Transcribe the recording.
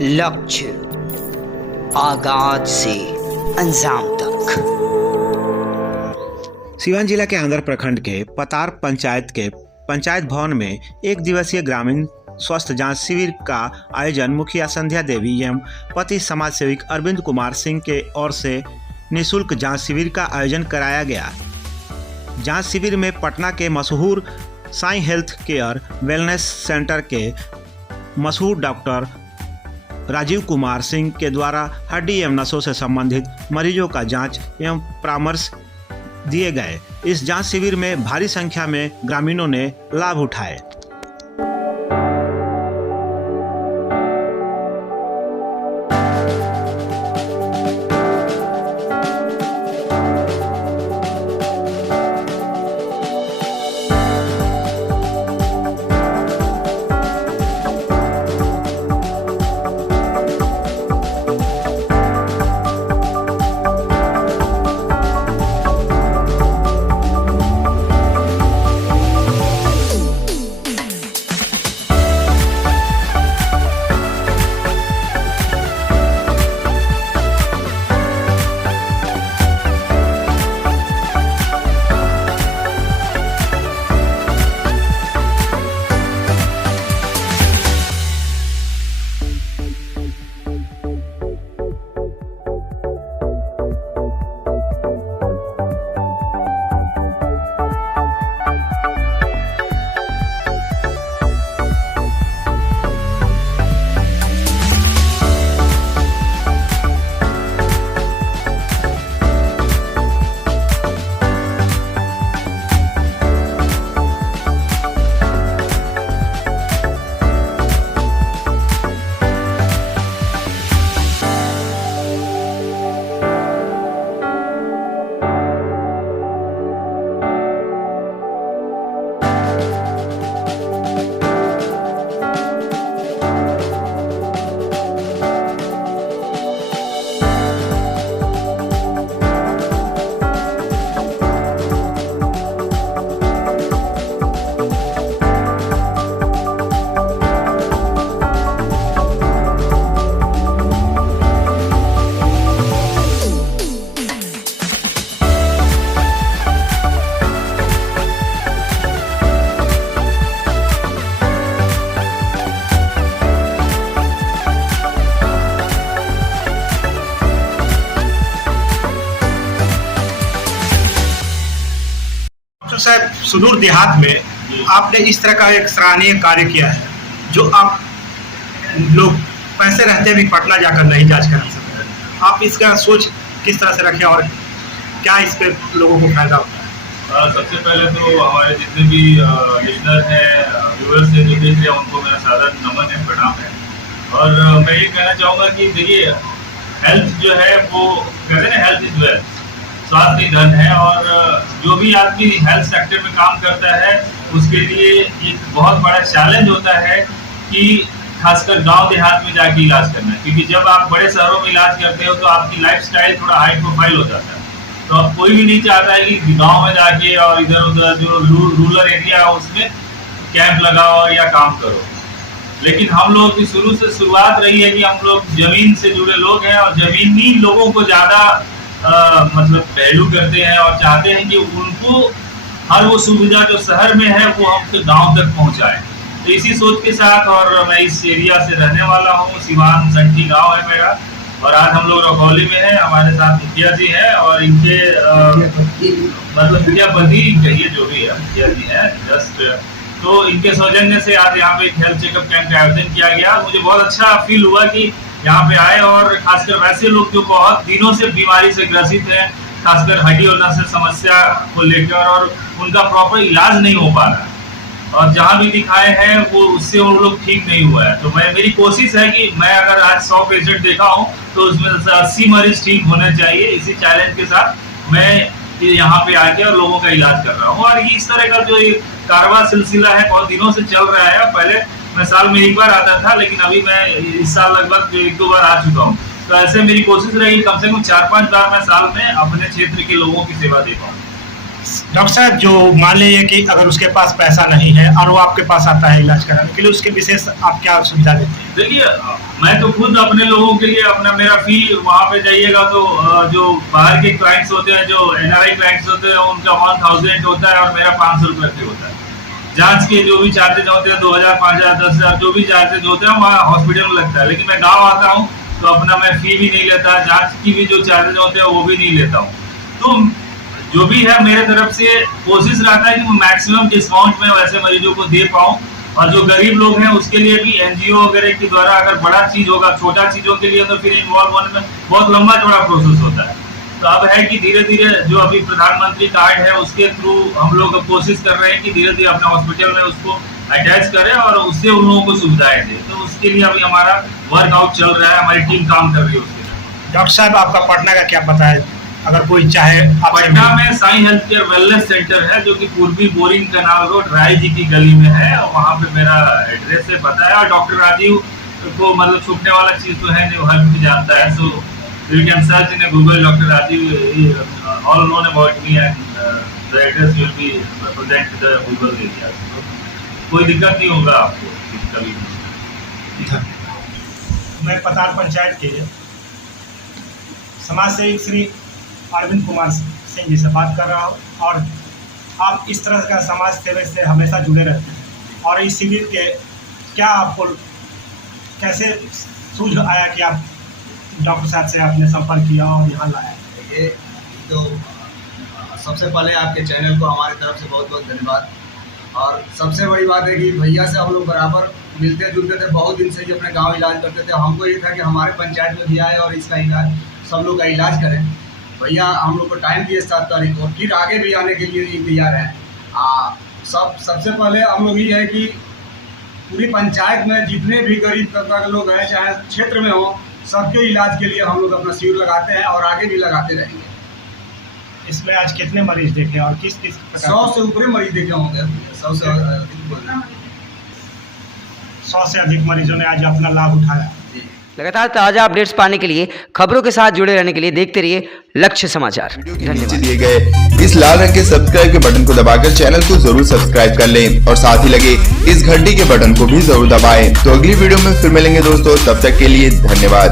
लक्ष्य आगाज से अंजाम तक। सिवान जिला के आंध्र प्रखंड के पतार पंचायत के पंचायत भवन में एक दिवसीय ग्रामीण स्वास्थ्य जांच शिविर का आयोजन मुखिया संध्या देवी एवं पति समाज सेविक अरविंद कुमार सिंह के ओर से निःशुल्क जांच शिविर का आयोजन कराया गया। जांच शिविर में पटना के मशहूर Sai health care wellness centre के मशहूर डॉक्टर राजीव कुमार सिंह के द्वारा हड्डी एवं नसों से संबंधित मरीजों का जांच एवं परामर्श दिए गए। इस जांच शिविर में भारी संख्या में ग्रामीणों ने लाभ उठाए। साहब, सुदूर देहात में आपने इस तरह का एक सराहनीय कार्य किया है, जो आप लोग पैसे रहते भी पटना जाकर नहीं जांच करा सकते। आप इसका सोच किस तरह से रखें और क्या इस पे लोगों को फायदा होता है? सबसे पहले तो हमारे जितने भी लिसनर हैं, व्यूअर्स हैं जो देख रहे हैं, उनको मेरा सादर नमन है, प्रणाम है। और मैं ये कहना चाहूँगा कि देखिए, हेल्थ जो है वो कहते हैं ना, हेल्थ इज वेल्थ, स्वास्थ्य ही धन है। और जो भी आदमी हेल्थ सेक्टर में काम करता है उसके लिए एक बहुत बड़ा चैलेंज होता है कि खासकर गांव देहात में जाके इलाज करना, क्योंकि जब आप बड़े शहरों में इलाज करते हो तो आपकी लाइफस्टाइल थोड़ा हाई प्रोफाइल हो जाता है। तो अब कोई भी नहीं चाहता है कि गांव में जाके और इधर उधर जो रूरल एरिया है उसमें कैंप लगाओ या काम करो। लेकिन हम लोग की शुरू से शुरुआत रही है कि हम लोग जमीन से जुड़े लोग हैं और जमीनी लोगों को ज़्यादा मतलब वैल्यू करते हैं और चाहते हैं कि उनको हर वो सुविधा जो शहर में है वो हम तो गाँव तक पहुँचाएं। तो इसी सोच के साथ, और मैं इस एरिया से रहने वाला हूँ, सिवान संठी गाँव है मेरा, और आज हम लोग रखौली में हैं। हमारे साथ मुखिया जी हैं और इनके मतलब मुखिया पति कहिए जो भी है, मुखिया जी हैं जस्ट। तो इनके सौजन्य से आज यहाँ पे एक हेल्थ चेकअप कैंप का आयोजन किया गया। मुझे बहुत अच्छा फील हुआ कि यहाँ पे आए, और खासकर वैसे लोग जो बहुत दिनों से बीमारी से ग्रसित हैं, खासकर हड्डी और नस समस्या को लेकर, और उनका प्रॉपर इलाज नहीं हो पा रहा है, और जहाँ भी दिखाए हैं वो उससे वो लोग ठीक नहीं हुआ है। तो मेरी कोशिश है कि मैं अगर आज 100 पेशेंट देखा हूँ तो उसमें से 80 मरीज ठीक होने चाहिए। इसी चैलेंज के साथ मैं यहाँ पे आके और लोगों का इलाज कर रहा हूँ। और इस तरह का जो कारवा सिलसिला है बहुत दिनों से चल रहा है। पहले मैं साल में एक बार आता था, लेकिन अभी मैं इस साल लगभग 1-2 बार आ चुका हूँ। तो ऐसे मेरी कोशिश रही कम से कम 4-5 बार मैं साल में अपने क्षेत्र के लोगों की सेवा दे पाऊँ। डॉक्टर साहब, जो मान लीजिए कि अगर उसके पास पैसा नहीं है और वो आपके पास आता है इलाज कराने के लिए, उसके विशेष आप क्या सुविधा देते हैं? देखिए, मैं तो खुद अपने लोगों के लिए अपना मेरा फी वहाँ पे जाइएगा तो जो बाहर के क्लाइंट्स होते हैं, जो NRI क्लाइंट्स होते हैं, उनका 1000 होता है और मेरा 500 रुपये फी होता है। जांच के जो भी चार्जेज होते हैं 2000, 5000, 10,000 जो भी चार्जेज होते हैं वहाँ हॉस्पिटल में लगता है। लेकिन मैं गाँव आता हूँ तो अपना मैं फी भी नहीं लेता, जाँच की भी जो चार्जेज होते हैं वो भी नहीं लेता हूँ। तो जो भी है मेरे तरफ से कोशिश रहता है कि मैं मैक्सिमम डिस्काउंट में वैसे मरीजों को दे पाऊँ, और जो गरीब लोग हैं उसके लिए भी NGO वगैरह के द्वारा अगर बड़ा चीज होगा, छोटा चीजों के लिए तो फिर इन्वॉल्व होने में बहुत लंबा चौड़ा प्रोसेस होता है। तो अब है कि धीरे धीरे जो अभी प्रधानमंत्री कार्ड है उसके थ्रू हम लोग कोशिश कर रहे हैं कि धीरे धीरे अपने हॉस्पिटल में उसको अटैच करें और उससे उन लोगों को सुविधाएं दें। तो उसके लिए अभी हमारा वर्कआउट चल रहा है, हमारी टीम काम कर रही है उसके लिए। डॉक्टर साहब, आपका पटना का क्या पता है, अगर कोई चाहे? पटना में Sai health care wellness centre है जो कि पूर्वी boring canal road Rai ji की गली में है, और वहाँ पे मेरा एड्रेस है, पता है। और डॉक्टर राजीव को मतलब छुपने वाला चीज तो है नहीं, हर कोई जानता है। So you can search in Google doctor Rajeev, all known about me, and the address will be present the Google area. कोई दिक्कत नहीं होगा आपको कभी। मैं पतार पंचायत के समाज सेवक श्री अरविंद कुमार सिंह जी से बात कर रहा हूँ, और आप इस तरह का समाज सेवा से हमेशा जुड़े रहते हैं, और इस शिविर के क्या आपको कैसे सूझ आया कि आप डॉक्टर साहब से आपने संपर्क किया और यहाँ लाया? ये तो सबसे पहले आपके चैनल को हमारी तरफ से बहुत बहुत धन्यवाद। और सबसे बड़ी बात है कि भैया से हम लोग बराबर मिलते जुलते थे, बहुत दिन से ही अपने गांव इलाज करते थे। हमको ये था कि हमारे पंचायत में भी आए और इसका इलाज सब लोग का इलाज करें। भैया हम लोग को टाइम दिए 7 तारीख को, फिर आगे भी आने के लिए तैयार हैं। सबसे पहले हम लोग ये है कि पूरी पंचायत में जितने भी गरीब तबका के लोग हैं, चाहे क्षेत्र में हो, सबके इलाज के लिए हम लोग अपना शिविर लगाते हैं और आगे भी लगाते रहेंगे। इसमें आज कितने मरीज देखे और किस किस प्रकार? 100 से ऊपर मरीज देखे होंगे, 100 से अधिक मरीजों ने आज अपना लाभ उठाया। लगातार ताज़ा अपडेट्स पाने के लिए, खबरों के साथ जुड़े रहने के लिए देखते रहिए लक्ष्य समाचार। नीचे दिए गए इस लाल रंग के सब्सक्राइब के बटन को दबाकर चैनल को जरूर सब्सक्राइब कर लें, और साथ ही लगे इस घंटी के बटन को भी जरूर दबाएं। तो अगली वीडियो में फिर मिलेंगे दोस्तों, तब तक के लिए धन्यवाद।